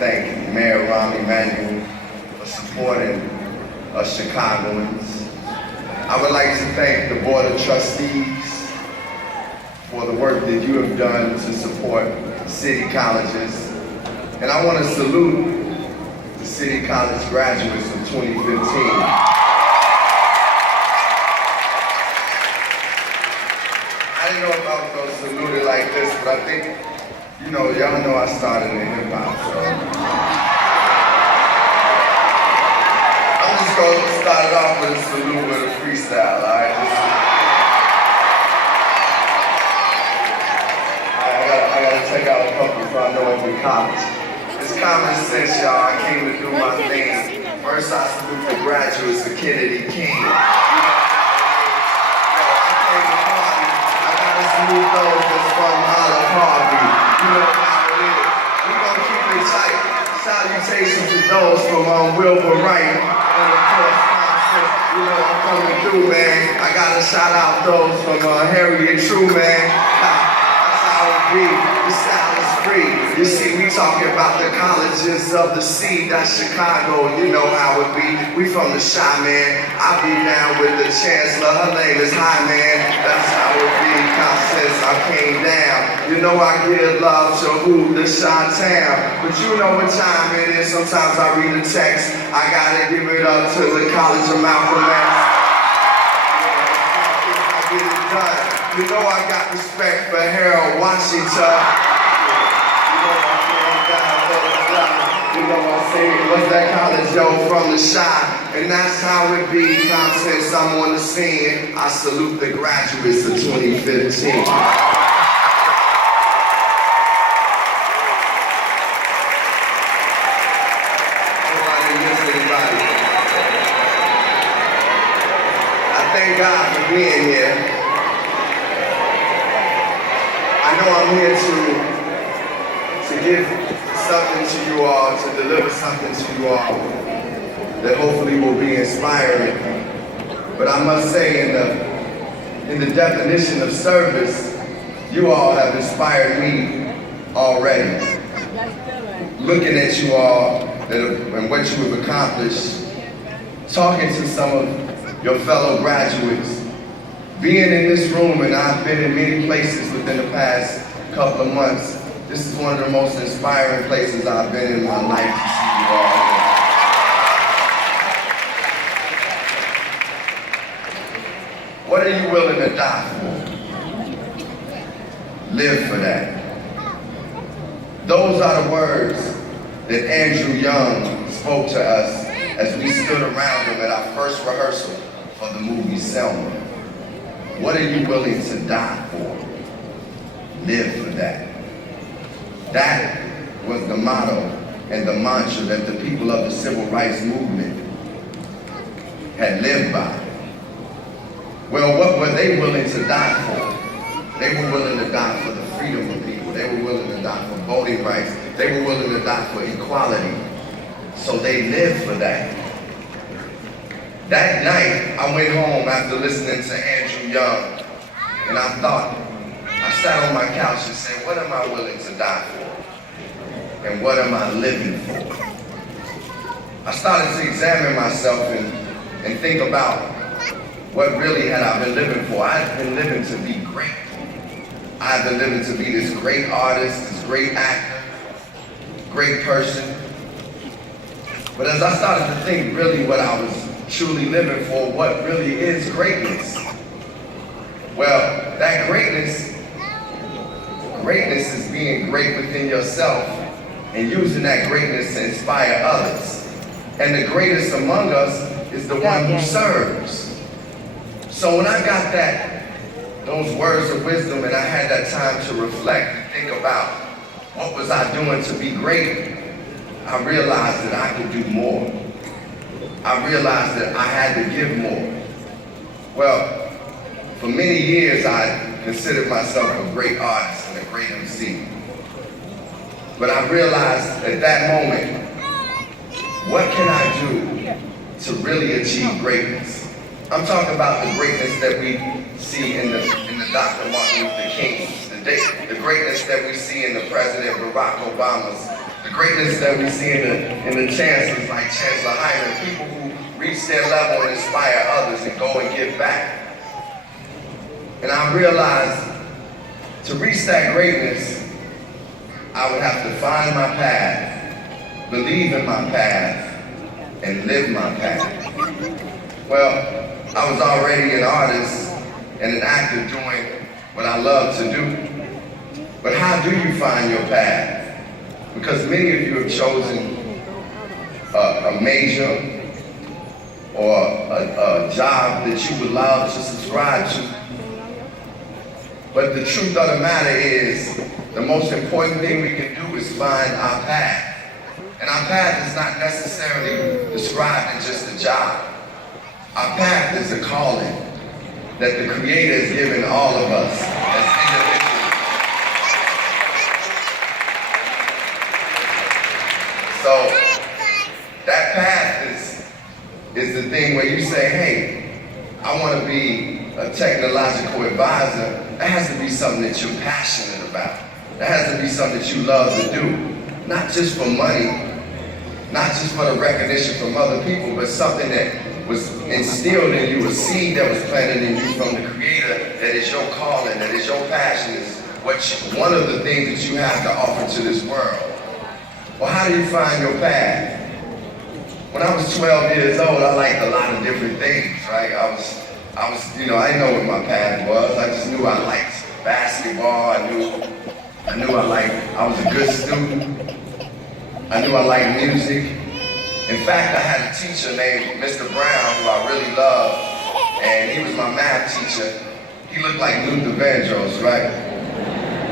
thank Mayor Rahm Emanuel for supporting us Chicagoans. I would like to thank the Board of Trustees for the work that you have done to support city colleges. And I want to salute the city college graduates of 2015. I didn't know if I was going to salute it like this, but I think, you know, y'all know I started in hip hop, so. I'm just going to start it off with a salute with a freestyle, all right? I gotta take out a couple before I know it's in college. It's common sense, y'all. I came to do my thing. First, I salute the graduates of Kennedy King. Salute those that's from Olive Harvey. You know how it is. We gonna keep it tight. Salutations to those from Wilbur Wright. And of course, you know I'm coming through, man. I gotta shout out those from Harriet Truman. That's how it be. The style is free. You see, we talking about the colleges of the sea. That's Chicago. You know how it be. We from the Chi, man. I be down with the chancellor. Her name is High, man. That's how it be. Since I came down, you know I give love to who? The Chi-Town. But you know what time it is. Sometimes I read the text. I gotta give it up to the College of Malcolm X. I get it done. You know I got respect for Harold Washington. You know I say, what's that college, yo, from the Chi? And that's how it be. Since I'm on the scene, I salute the graduates of 2015. I thank God for being here. I know I'm here to give something to you all, to deliver something to you all that hopefully will be inspiring. But I must say, in the definition of service, you all have inspired me already. Looking at you all and what you have accomplished, talking to some of your fellow graduates, being in this room, and I've been in many places within the past couple of months. This is one of the most inspiring places I've been in my life to see you all. What are you willing to die for? Live for that. Those are the words that Andrew Young spoke to us as we stood around him at our first rehearsal for the movie Selma. What are you willing to die for? Live for that. That was the motto and the mantra that the people of the civil rights movement had lived by. Well, what were they willing to die for? They were willing to die for the freedom of people. They were willing to die for voting rights. They were willing to die for equality. So they lived for that. That night, I went home after listening to Andrew Young, and I sat on my couch and said, what am I willing to die for? And what am I living for? I started to examine myself and think about what really had I been living for. I had been living to be great. I had been living to be this great artist, this great actor, great person. But as I started to think really what I was truly living for, what really is greatness? Well, that greatness is being great within yourself and using that greatness to inspire others. And the greatest among us is the one who serves. So when I got those words of wisdom and I had that time to reflect and think about what was I doing to be great, I realized that I could do more. I realized that I had to give more. Well, for many years I considered myself a great artist and a great MC. But I realized at that moment, what can I do to really achieve greatness? I'm talking about the greatness that we see in the Dr. Martin Luther King's, the greatness that we see in the President Barack Obama's, the The greatness that we see in the chancellors like Chancellor Hyman, people who reach their level and inspire others and go and give back. And I realized to reach that greatness, I would have to find my path, believe in my path, and live my path. Well, I was already an artist and an actor doing what I love to do. But how do you find your path? Because many of you have chosen a major or a job that you would love to subscribe to. But the truth of the matter is, the most important thing we can do is find our path. And our path is not necessarily described in just a job. Our path is a calling that the Creator has given all of us as individuals. So that path is the thing where you say, hey, I want to be a technological advisor. That has to be something that you're passionate about. That has to be something that you love to do. Not just for money, not just for the recognition from other people, but something that was instilled in you, a seed that was planted in you from the Creator, that is your calling, that is your passion, is one of the things that you have to offer to this world. Well, how do you find your path? When I was 12 years old, I liked a lot of different things, right? I was, I didn't know what my path was. I just knew I liked basketball. I knew I was a good student. I knew I liked music. In fact, I had a teacher named Mr. Brown, who I really loved, and he was my math teacher. He looked like Luther Vandross, right?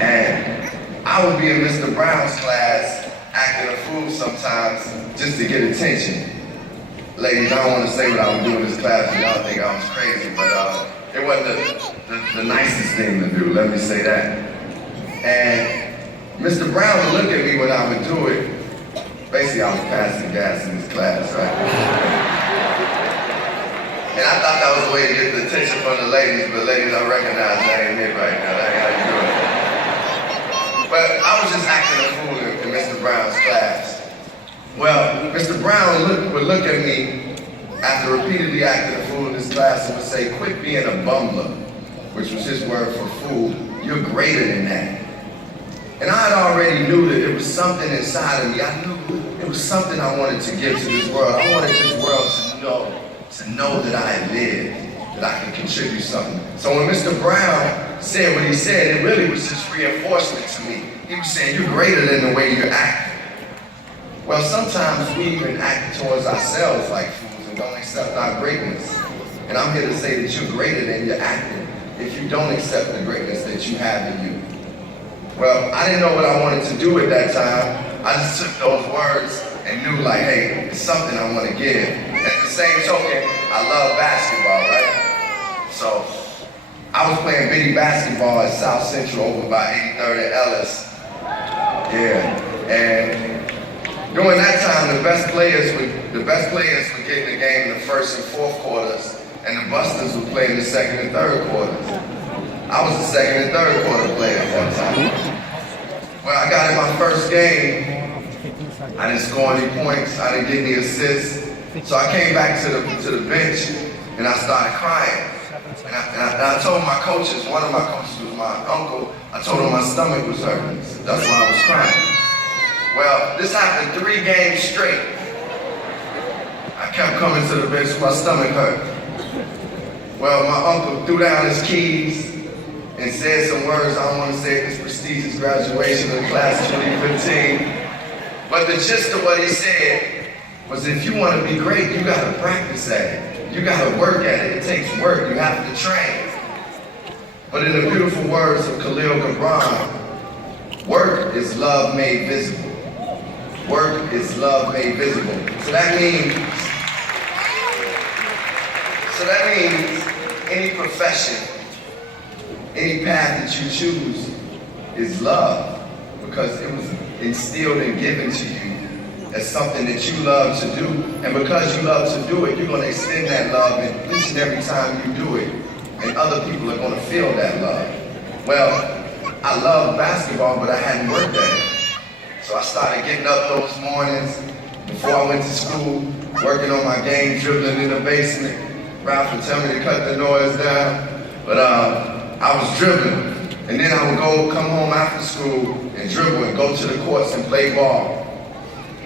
And I would be in Mr. Brown's class acting a fool sometimes just to get attention. Ladies, I don't want to say what I would do in this class, and y'all think I was crazy, but it wasn't the nicest thing to do, let me say that. And Mr. Brown would look at me when I would do it. Basically, I was passing gas in this class, right? And I thought that was a way to get the attention from the ladies, but ladies, I recognize that ain't it right now. That ain't how you do it. But I was just acting a fool in Mr. Brown's class. Well, Mr. Brown would look at me after repeatedly acting a fool in this class and would say, quit being a bumbler, which was his word for fool. You're greater than that. And I had already knew that there was something inside of me. I knew it was something I wanted to give to this world. I wanted this world to know that I had lived, that I could contribute something. So when Mr. Brown said what he said, it really was just reinforcement to me. He was saying, you're greater than the way you're acting. Well, sometimes we even act towards ourselves like fools and don't accept our greatness. And I'm here to say that you're greater than you're acting if you don't accept the greatness that you have in you. Well, I didn't know what I wanted to do at that time. I just took those words and knew like, hey, it's something I want to give. At the same token, I love basketball, right? So I was playing bitty basketball at South Central over by 83rd and Ellis. Yeah, and during that time, the best players would get in the game in the first and fourth quarters, and the busters would play in the second and third quarters. I was the second and third quarter player at that time. Well, I got in my first game. I didn't score any points. I didn't get any assists. So I came back to the bench and I started crying. And I told my coaches, one of my coaches was my uncle, I told him my stomach was hurting. That's why I was crying. Well, this happened 3 games straight. I kept coming to the bench with my stomach hurt. Well, my uncle threw down his keys and said some words I don't want to say at this prestigious graduation of the class of 2015. But the gist of what he said was, if you want to be great, you got to practice at it. You got to work at it. It takes work. You have to train. But in the beautiful words of Khalil Gibran, work is love made visible. Work is love made visible. So that means any profession, any path that you choose is love, because it was instilled and given to you as something that you love to do. And because you love to do it, you're going to extend that love and each and every time you do it, and other people are going to feel that love. Well, I love basketball, but I hadn't worked at it. So I started getting up those mornings before I went to school, working on my game, dribbling in the basement. Ralph would tell me to cut the noise down, but I was dribbling. And then I would come home after school and dribble and go to the courts and play ball.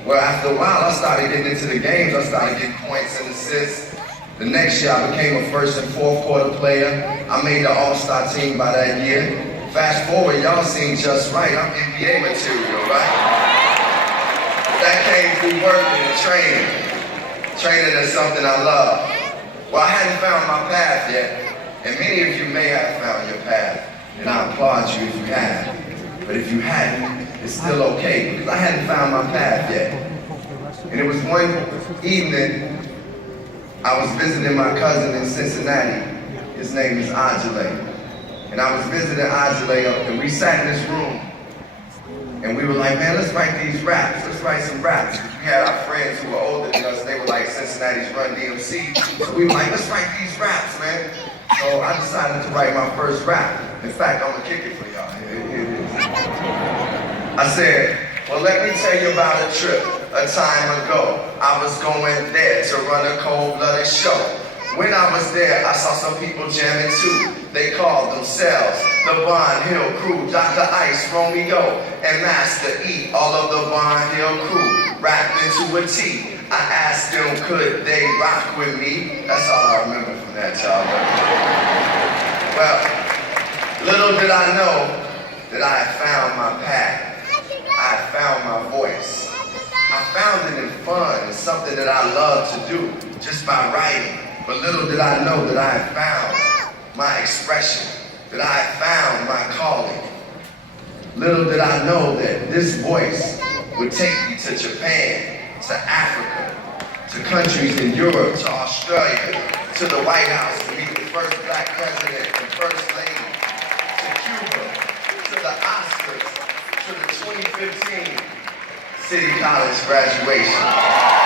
Well, after a while, I started getting into the games. I started getting points and assists. The next year, I became a first and fourth quarter player. I made the All-Star team by that year. Fast forward, y'all seen just right. I'm NBA material, right? That came through working and training. Training is something I love. Well, I hadn't found my path yet, and many of you may have found your path, and I applaud you if you have. But if you hadn't, it's still okay, because I hadn't found my path yet. And it was one evening, I was visiting my cousin in Cincinnati. His name is Ajale. And I was visiting Ajale, and we sat in this room, and we were like, man, let's write these raps. Let's write some raps. We had our friends who were older than us. They were like Cincinnati's Run DMC. So we were like, let's write these raps, man. So I decided to write my first rap. In fact, I'm gonna kick it for y'all. Here it is. I said, well, let me tell you about a trip a time ago. I was going there to run a cold-blooded show. When I was there, I saw some people jamming too. They called themselves the Bond Hill Crew. Dr. Ice, Romeo, and Master E. All of the Bond Hill Crew rapped into a T. I asked them, could they rock with me? That's all I remember from that childhood. Well, little did I know that I had found my path. I had found my voice. I found it in fun. It's something that I love to do just by writing. But little did I know that I had found my expression, that I had found my calling. Little did I know that this voice would take me to Japan, to Africa, to countries in Europe, to Australia, to the White House to meet the first black president and first lady, to Cuba, to the Oscars, to the 2015 City College graduation.